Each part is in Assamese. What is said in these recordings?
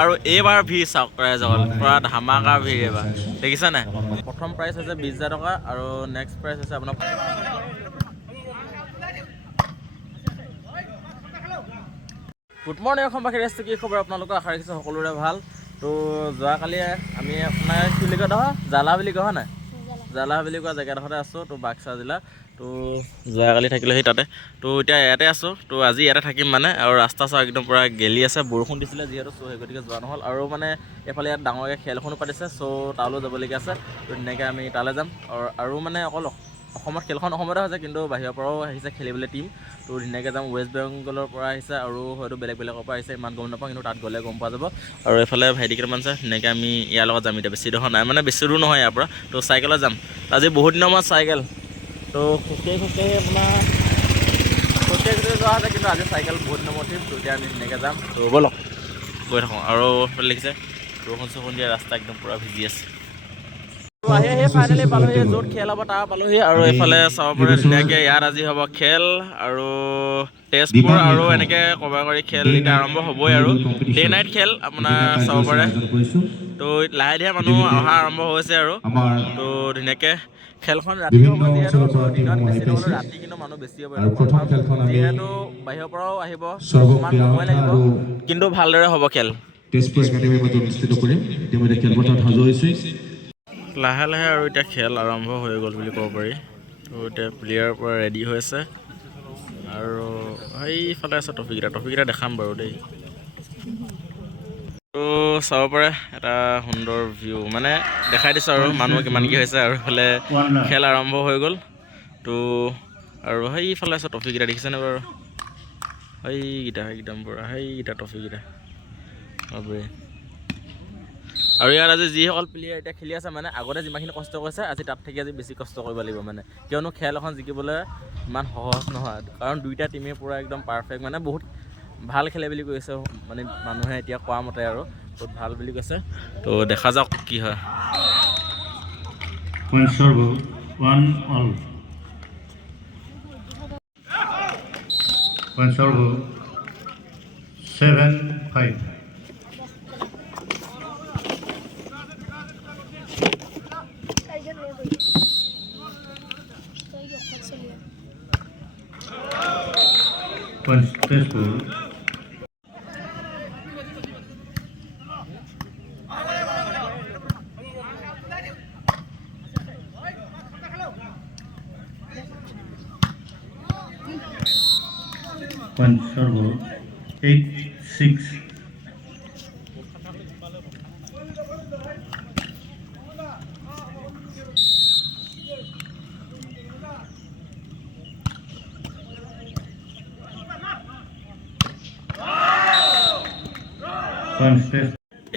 আৰু এইবাৰ ভিৰ চাওক ৰাইজসকল পূৰা ধামাকা ভিৰ এইবাৰ দেখিছা নাই প্ৰথম প্ৰাইজ হৈছে 20,000 টকা আৰু নেক্সট প্ৰাইজ হৈছে আপোনাৰ গুড মৰ্ণিং অসমবাসী ৰাষ্ট্ৰীয় কি খবৰ আপোনালোকৰ আশা ৰাখিছোঁ সকলোৰে ভাল তো যোৱাকালি আমি আপোনাৰ কি বুলি কয় নহয় জালা বুলি কয় হয় নাই জালা বুলি কোৱা জেগাডোখৰতে আছোঁ তো বাক্সা জিলা তো যোৱাকালি থাকিলোঁ সেই তাতে তো এতিয়া ইয়াতে আছোঁ তো আজি ইয়াতে থাকিম মানে আৰু ৰাস্তা চাওক একদম পূৰা গেলি আছে বৰষুণ দিছিলে যিহেতু চ' সেই গতিকে যোৱা নহ'ল আৰু মানে এইফালে ইয়াত ডাঙৰকৈ খেল এখনো পাতিছে চ' তালৈও যাবলগীয়া আছে তো ধুনীয়াকৈ আমি তালৈ যাম আৰু মানে অকল অসমত খেলখন অসমতে হৈছে কিন্তু বাহিৰৰ পৰাও আহিছে খেলিবলৈ টীম তো ধুনীয়াকৈ যাম ৱেষ্ট বেংগলৰ পৰা আহিছে আৰু হয়তো বেলেগৰ পৰা আহিছে ইমান গম নাপাওঁ কিন্তু তাত গ'লে গম পোৱা যাব আৰু এইফালে ভাইটি কেইটামান আছে ধুনীয়াকৈ আমি ইয়াৰ লগত যাম এতিয়া বেছি দূৰ নাই মানে বেছি দূৰ নহয় ইয়াৰ পৰা তো চাইকেলত যাম আজি বহুত দিনৰ মূৰত চাইকেল তো খোজকাঢ়ি আপোনাৰ খোজকাঢ়ি যোৱা আছে কিন্তু আজি চাইকেল বহুত দিনৰ মূৰত উঠিম তো এতিয়া আমি ধুনীয়াকৈ যাম তো ব'লক গৈ থাকোঁ আৰু এইফালে দেখিছে বৰষুণ চৰষুণ দিয়া ৰাস্তা একদম পূৰা ভিজি আছে আহি ফাইনেলি পালোহি য'ত খেল হ'ব তাৰ পালোহি আৰু এইফালে চাব পাৰে ধুনীয়াকৈ ইয়াত আজি হ'ব খেল আৰু তেজপুৰ আৰু এনেকৈ কবাকৰি খেল এতিয়া আৰম্ভ হ'বই আৰু ডে নাইট খেল আপোনাৰ চাব পাৰে তো লাহে ধীৰে মানুহ অহা আৰম্ভ হৈছে আৰু তো ধুনীয়াকৈ খেলখন ৰাতি হ'ব যিহেতু দিনত বেছি নহ'লেও ৰাতি কিন্তু মানুহ বেছি হ'ব এইটো কনফাৰ্ম যিহেতু বাহিৰৰ পৰাও আহিব অকণমান সময় লাগিব কিন্তু ভালদৰে হ'ব খেল তেজপুৰ একাডেমীৰ মাজত অনুষ্ঠিত কৰিম ইতিমধ্যে খেলপথাৰত সাজু হৈছে লাহে লাহে আৰু এতিয়া খেল আৰম্ভ হৈ গ'ল বুলি ক'ব পাৰি তো এতিয়া প্লেয়াৰ পৰা ৰেডি হৈ আছে আৰু সেইফালে আছে ট্ৰফিকেইটা দেখাম বাৰু দেই তো চাব পাৰে এটা সুন্দৰ ভিউ মানে দেখাই দিছোঁ আৰু মানুহ কিমান কি হৈছে আৰু এইফালে খেল আৰম্ভ হৈ গ'ল তো আৰু সেইফালে আছে ট্ৰফিকেইটা দেখিছেনে বাৰু সেইকেইটা একদম পৰা সেইকেইটা ট্ৰফিকেইটা বাপৰে আৰু ইয়াত আজি যিসকল প্লেয়াৰ এতিয়া খেলি আছে মানে আগতে যিমানখিনি কষ্ট কৰিছে আজি তাত থাকি আজি বেছি কষ্ট কৰিব লাগিব মানে কিয়নো খেল এখন জিকিবলৈ ইমান সহজ নহয় কাৰণ দুইটা টিমে পূৰা একদম পাৰফেক্ট মানে বহুত ভাল খেলে বুলি কৈছে মানে মানুহে এতিয়া কোৱা মতে আৰু বহুত ভাল বুলি কৈছে তো দেখা যাওক কি হয়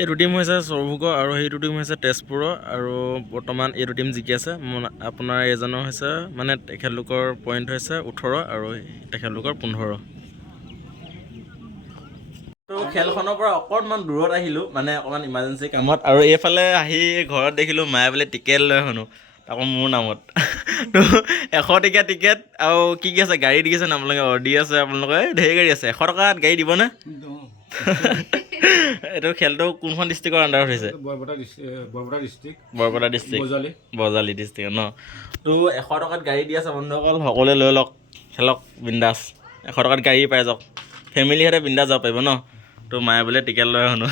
এইটো টিম হৈছে চৰভোগৰ আৰু সেইটো টিম হৈছে তেজপুৰৰ আৰু বৰ্তমান এইটো টিম জিকি আছে আপোনাৰ এজনৰ হৈছে মানে তেখেতলোকৰ পইণ্ট হৈছে 18 আৰু তেখেতলোকৰ 15 তো খেলখনৰ পৰা অকণমান দূৰত আহিলোঁ মানে অকণমান ইমাৰ্জেঞ্চি কামত আৰু এইফালে আহি ঘৰত দেখিলোঁ মায়ে বোলে টিকেট লৈ শুনো আকৌ মোৰ নামত তো 100 টকীয়া টিকেট আৰু কি আছে গাড়ী দেখিছে ন আপোনালোকে অৰ্ডি আছে আপোনালোকে ঢেৰ গাড়ী আছে 100 টকাত গাড়ী দিবনে এইটো খেলটো কোনখন ডিষ্ট্ৰিক্টৰ আণ্ডাৰত হৈছে বৰপেটা ডিষ্ট্ৰিক্ট বজালি ডিষ্ট্ৰিক্ট ন তো 100 টকাত গাড়ী দি আছে বন্ধুসকল সকলোৱে লৈ লওক খেলক বিন্দাছ 100 টকাত গাড়ী পাই যাওক ফেমিলিহঁতে বিন্দাছ যাব পাৰিব ন তো মায়ে বোলে টিকেট লৈ শুনো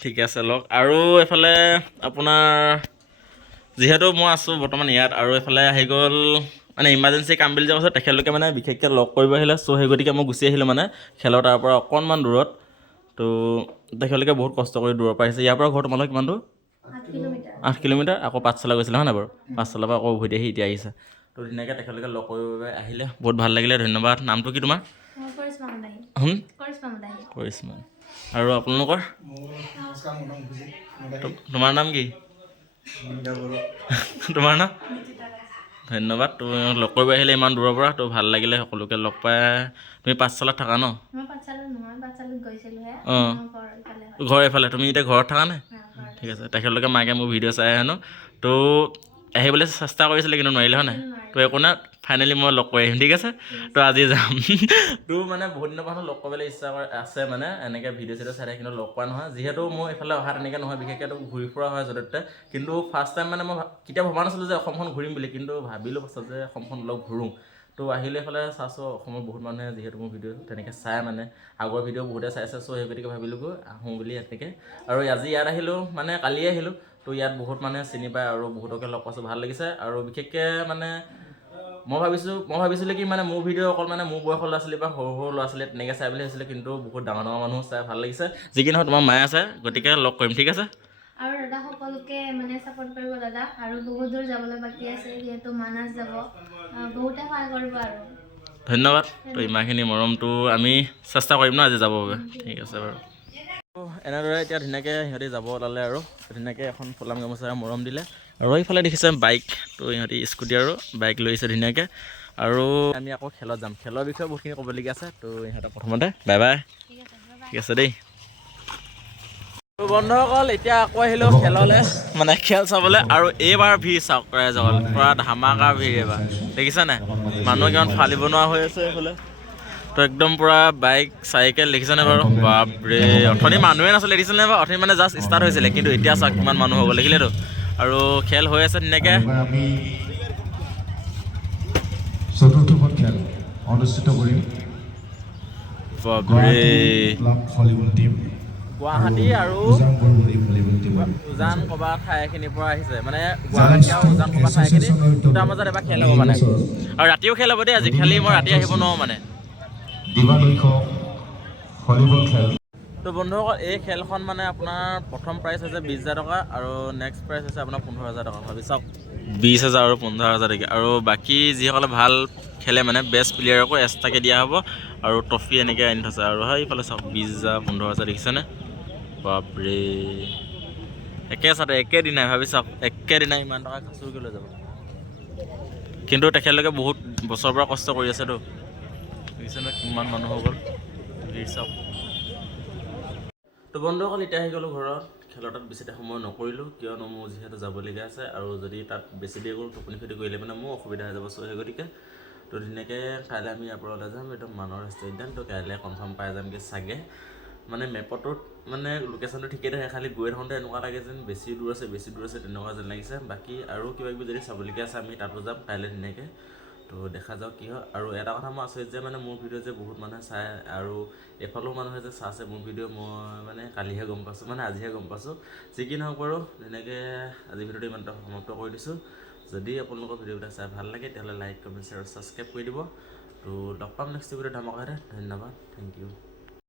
ঠিক আছে লওক আৰু এইফালে আপোনাৰ যিহেতু মই আছোঁ বৰ্তমান ইয়াত আৰু এইফালে আহি গ'ল মানে ইমাৰ্জেঞ্চি কাম বুলি যোৱাৰ পাছত তেখেতলোকে মানে বিশেষকৈ লগ কৰিব আহিলে চ' সেই গতিকে মই গুচি আহিলোঁ মানে খেলৰ তাৰ পৰা অকণমান দূৰত তো তেখেতলোকে বহুত কষ্ট কৰি দূৰৰ পৰা আহিছে ইয়াৰ পৰা ঘৰ তোমালোকে কিমান দূৰ 8 কিলোমিটাৰ আকৌ পাঠশালা গৈছিলে হয় নাই বাৰু পাঠশালাৰ পৰা আকৌ উভতি আহি এতিয়া আহিছে তো ধুনীয়াকৈ তেখেতলোকে লগ কৰিবৰ বাবে আহিলে বহুত ভাল লাগিলে ধন্যবাদ নামটো কি তোমাৰ কৰিশ্মা আৰু আপোনালোকৰ তোমাৰ নাম কি তোমাৰ নাম ধন্যবাদ তুমি লগ কৰিব আহিলে ইমান দূৰৰ পৰা তো ভাল লাগিলে সকলোকে লগ পাই তুমি পাঠশালাত থাকা ন অঁ ঘৰ এইফালে তুমি এতিয়া ঘৰত থাকা নে ঠিক আছে তেখেতলোকে মাকে মোৰ ভিডিঅ' চাই আহে ন তো আহিবলৈ চেষ্টা কৰিছিলে কিন্তু নোৱাৰিলে হয় নাই তো একো নাই ফাইনেলি মই লগ কৰি আহিম ঠিক আছে তো আজি যাম তো মানে বহুত দিনৰ পৰা লগ কৰিবলৈ ইচ্ছা আছে মানে এনেকৈ ভিডিঅ' চিডিঅ' চাই থাকে কিন্তু লগ পোৱা নহয় যিহেতু মোৰ এইফালে অহা তেনেকৈ নহয় বিশেষকৈ ঘূৰি ফুৰা হয় য'তে ত'তে কিন্তু ফাৰ্ষ্ট টাইম মানে মই কেতিয়া ভবা নাছিলোঁ যে অসমখন ঘূৰিম বুলি কিন্তু ভাবিলোঁ পাছত যে অসমখন অলপ ঘূৰোঁ তো আহিলে এইফালে চাইছোঁ অসমৰ বহুত মানুহে যিহেতু মোৰ ভিডিঅ' তেনেকৈ চাই মানে আগৰ ভিডিঅ' বহুতে চাইছে চ' সেই গতিকে ভাবিলোঁ আহোঁ বুলি এনেকৈ আৰু আজি ইয়াত আহিলোঁ মানে কালিয়ে আহিলোঁ তো ইয়াত বহুত মানুহে চিনি পায় আৰু বহুতকে লগ পাইছোঁ ভাল লাগিছে আৰু বিশেষকৈ মানে মই ভাবিছিলোঁ কি মানে মোৰ ভিডিঅ' অকল মানে মোৰ বয়সৰ ল'ৰা ছোৱালী বা সৰু সৰু ল'ৰা ছোৱালীয়ে তেনেকৈ চাই বুলি ভাবিছিলোঁ কিন্তু বহুত ডাঙৰ ডাঙৰ মানুহ চাই ভাল লাগিছে যি কি নহয় তোমাৰ মায়ে আছে গতিকে লগ কৰিম ঠিক আছে আৰু দাদা সকলোকে মানে ছাপোৰ্ট কৰিব দাদা আৰু বহুত দূৰ যাবলৈ বাকী আছে যিহেতু মানাস যাব বহুতে সহায় কৰিব আৰু ধন্যবাদ তো ইমানখিনি মৰমটো আমি চেষ্টা কৰিম ন আজি যাবৰ বাবে ঠিক আছে বাৰু এনেদৰে এতিয়া ধুনীয়াকৈ সিহঁতি যাব ওলালে আৰু ধুনীয়াকৈ এখন ফুলাম গামোচাৰে মৰম দিলে আৰু এইফালে দেখিছে বাইক তো ইহঁতি স্কুটি আৰু বাইক লৈছে ধুনীয়াকৈ আৰু আমি আকৌ খেলত যাম খেলৰ বিষয়ে বহুতখিনি ক'বলগীয়া আছে তো ইহঁতক প্ৰথমতে বাই বাই ঠিক আছে দেই তো বন্ধুসকল এতিয়া আকৌ আহিলোঁ খেললৈ মানে খেল চাবলৈ আৰু এইবাৰ ভিৰ চাওক ৰাইজসকল পূৰা ধামাকা ভিৰ এইবাৰ দেখিছে নাই মানুহ কিমান ফালিব নোৱাৰা হৈ আছে এইফালে তো একদম পূৰা বাইক চাইকেল দেখিছেনে বাৰু বাপৰে অথনি মানুহে নাছিলে দেখিছেনে বাৰু অথনি মানে জাষ্ট ষ্টাৰ্ট হৈছিলে কিন্তু এতিয়া চাওক কিমান মানুহ হৈ গ'ল দেখিলেতো আৰু খেল হৈ আছে ধুনীয়াকৈ আমি চতুৰ্থখন খেল অনুষ্ঠিত কৰিম বাপৰে ক্লাব ভলীবল টিম গুৱাহাটী আৰু উজান বৰবৰী ভলীবল টিম উজান ক'বা ঠাইখিনিৰ পৰা আহিছে মানে গুৱাহাটী আৰু উজান ক'বা ঠাইখিনি দুটাৰ মাজত এবাৰ খেল হ'ব মানে আৰু ৰাতিও খেল হ'ব দেই আজি খালি মই ৰাতি আহিব নোৱাৰোঁ মানে দিবানৈশ ভলীবল খেল তো বন্ধুসকল এই খেলখন মানে আপোনাৰ প্ৰথম প্ৰাইজ হৈছে 20,000 টকা আৰু নেক্সট প্ৰাইজ হৈছে আপোনাৰ 15,000 টকা ভাবি চাওক 20,000 আৰু 15,000 টকা আৰু বাকী যিসকলে ভাল খেলে মানে বেষ্ট প্লেয়াৰকো এক্সট্ৰাকৈ দিয়া হ'ব আৰু ট্ৰফি এনেকৈ আনি থৈছে আৰু সেইফালে চাওক 20,000 15,000 দেখিছেনে বাপৰে একেদিনাই ভাবি চাওক একেদিনাই ইমান টকা খাচুৰকৈ লৈ যাব কিন্তু তেখেতলোকে বহুত বছৰৰ পৰা কষ্ট কৰি আছেতো দেখিছেনে কিমান মানুহ হৈ গ'ল ভিৰ চাওক তো বন্ধুসকল এতিয়া আহি গ'লোঁ ঘৰত খেলৰ তাত বেছি সময় নকৰিলোঁ কিয়নো মোৰ যিহেতু যাবলগীয়া আছে আৰু যদি তাত বেছি দেৰি কৰোঁ টোপনি ক্ষতি কৰিলে মানে মোৰ অসুবিধা হৈ যাব চ' সেই গতিকে তো ধুনীয়াকৈ কাইলৈ আমি ইয়াৰ পৰা ওলাই যাম একদম মানৰ ৰাষ্ট্ৰীয় উদ্যান তো কাইলৈ কনফাৰ্ম পাই যামগৈ চাগে মানে মেপটোত মানে লোকেশ্যনটো ঠিকেই থাকে খালি গৈ থাকোঁতে এনেকুৱা লাগে যেন বেছি দূৰ আছে তেনেকুৱা যেন লাগিছে বাকী আৰু কিবা কিবি যদি চাবলগীয়া আছে আমি তাতো যাম কাইলৈ ধুনীয়াকৈ তো দেখা যাওক কি হয় আৰু এটা কথা মই আচৰিত যে মানে মোৰ ভিডিঅ' যে বহুত মানুহে চায় আৰু এফালেও মানুহে যে চাইছে মোৰ ভিডিঅ' মই মানে কালিহে গম পাইছোঁ মানে আজিহে গম পাইছোঁ যি কি নহওক বাৰু ধুনীয়াকৈ আজি ভিডিঅ'টো ইমানটা সমাপ্ত কৰি দিছোঁ যদি আপোনালোকৰ ভিডিঅ'বিলাক চাই ভাল লাগে তেতিয়াহ'লে লাইক কমেণ্ট শ্বেয়াৰ আৰু ছাবস্ক্ৰাইব কৰি দিব তো লগ পাম নেক্সট ভিডিঅ'ত ধন্যবাদ থেংক ইউ